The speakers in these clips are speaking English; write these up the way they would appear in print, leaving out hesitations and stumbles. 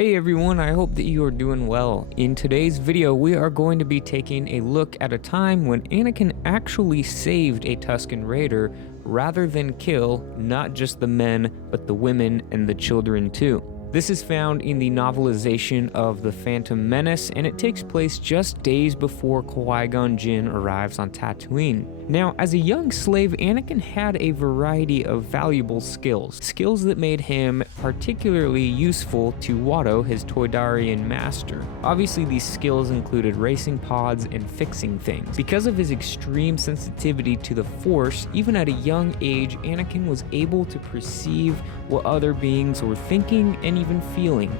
Hey everyone, I hope that you are doing well. In today's video, we are going to be taking a look at a time when Anakin actually saved a Tusken Raider rather than kill not just the men, but the women and the children too. This is found in the novelization of The Phantom Menace, and it takes place just days before Qui-Gon Jinn arrives on Tatooine. Now, as a young slave, Anakin had a variety of valuable skills that made him particularly useful to Watto, his Toydarian master. Obviously, these skills included racing pods and fixing things. Because of his extreme sensitivity to the Force, even at a young age, Anakin was able to perceive what other beings were thinking and even feeling.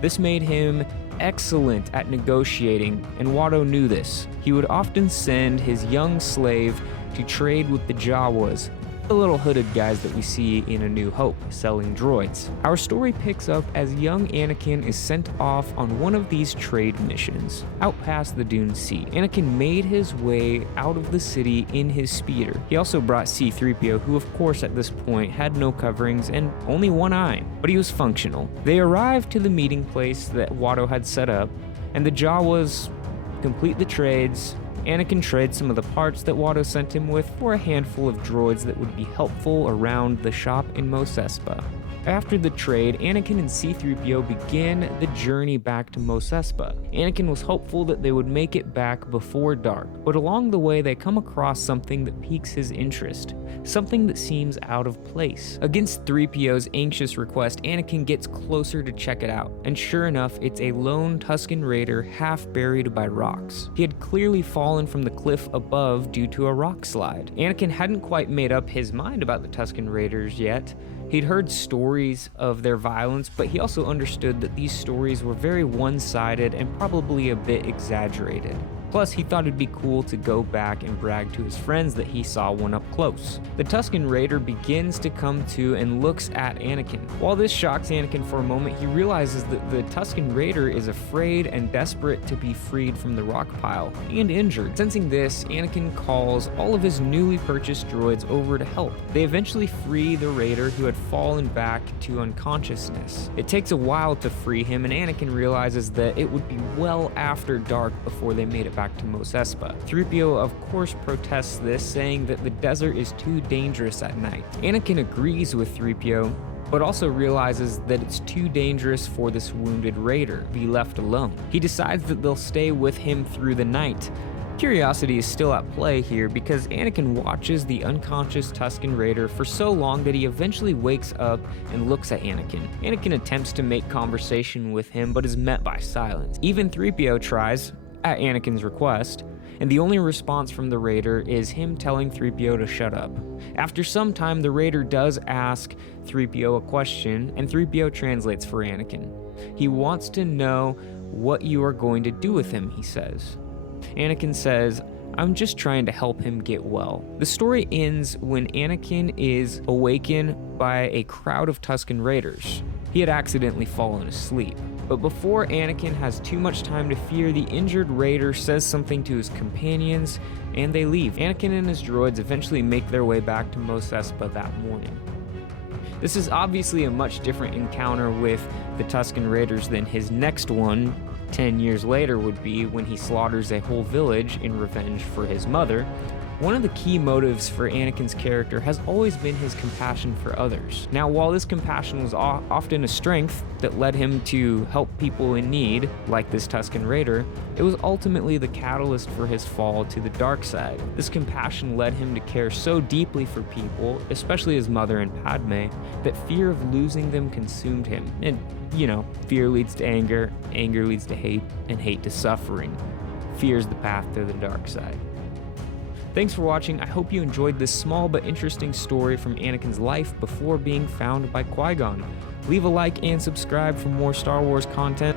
This made him excellent at negotiating, and Watto knew this. He would often send his young slave to trade with the Jawas, the little hooded guys that we see in A New Hope, selling droids. Our story picks up as young Anakin is sent off on one of these trade missions, out past the Dune Sea. Anakin made his way out of the city in his speeder. He also brought C-3PO, who of course at this point had no coverings and only one eye, but he was functional. They arrived to the meeting place that Watto had set up, and the Jawas complete the trades. Anakin trades some of the parts that Watto sent him with for a handful of droids that would be helpful around the shop in Mos Espa. After the trade, Anakin and C-3PO began the journey back to Mos Espa. Anakin was hopeful that they would make it back before dark, but along the way they come across something that piques his interest, something that seems out of place. Against 3PO's anxious request, Anakin gets closer to check it out, and sure enough, it's a lone Tusken Raider half buried by rocks. He had clearly fallen from the cliff above due to a rock slide. Anakin hadn't quite made up his mind about the Tusken Raiders yet. He'd heard stories of their violence, but he also understood that these stories were very one-sided and probably a bit exaggerated. Plus, he thought it'd be cool to go back and brag to his friends that he saw one up close. The Tusken Raider begins to come to and looks at Anakin. While this shocks Anakin for a moment, he realizes that the Tusken Raider is afraid and desperate to be freed from the rock pile, and injured. Sensing this, Anakin calls all of his newly purchased droids over to help. They eventually free the Raider, who had fallen back to unconsciousness. It takes a while to free him, and Anakin realizes that it would be well after dark before they made it back to Mos Espa. 3PO of course protests this, saying that the desert is too dangerous at night. Anakin agrees with 3PO, but also realizes that it's too dangerous for this wounded Raider to be left alone. He decides that they'll stay with him through the night. Curiosity is still at play here because Anakin watches the unconscious Tusken Raider for so long that he eventually wakes up and looks at Anakin. Anakin attempts to make conversation with him, but is met by silence. Even 3PO tries, at Anakin's request, and the only response from the Raider is him telling 3PO to shut up. After some time, the Raider does ask 3PO a question, and 3PO translates for Anakin. He wants to know what you are going to do with him, he says. Anakin says, "I'm just trying to help him get well." The story ends when Anakin is awakened by a crowd of Tusken Raiders. He had accidentally fallen asleep. But before Anakin has too much time to fear, the injured Raider says something to his companions, and they leave. Anakin and his droids eventually make their way back to Mos Espa that morning. This is obviously a much different encounter with the Tusken Raiders than his next one 10 years later would be, when he slaughters a whole village in revenge for his mother. One of the key motives for Anakin's character has always been his compassion for others. Now, while this compassion was often a strength that led him to help people in need, like this Tusken Raider, it was ultimately the catalyst for his fall to the dark side. This compassion led him to care so deeply for people, especially his mother and Padme, that fear of losing them consumed him. And, fear leads to anger, anger leads to hate, and hate to suffering. Fear is the path to the dark side. Thanks for watching. I hope you enjoyed this small but interesting story from Anakin's life before being found by Qui-Gon. Leave a like and subscribe for more Star Wars content.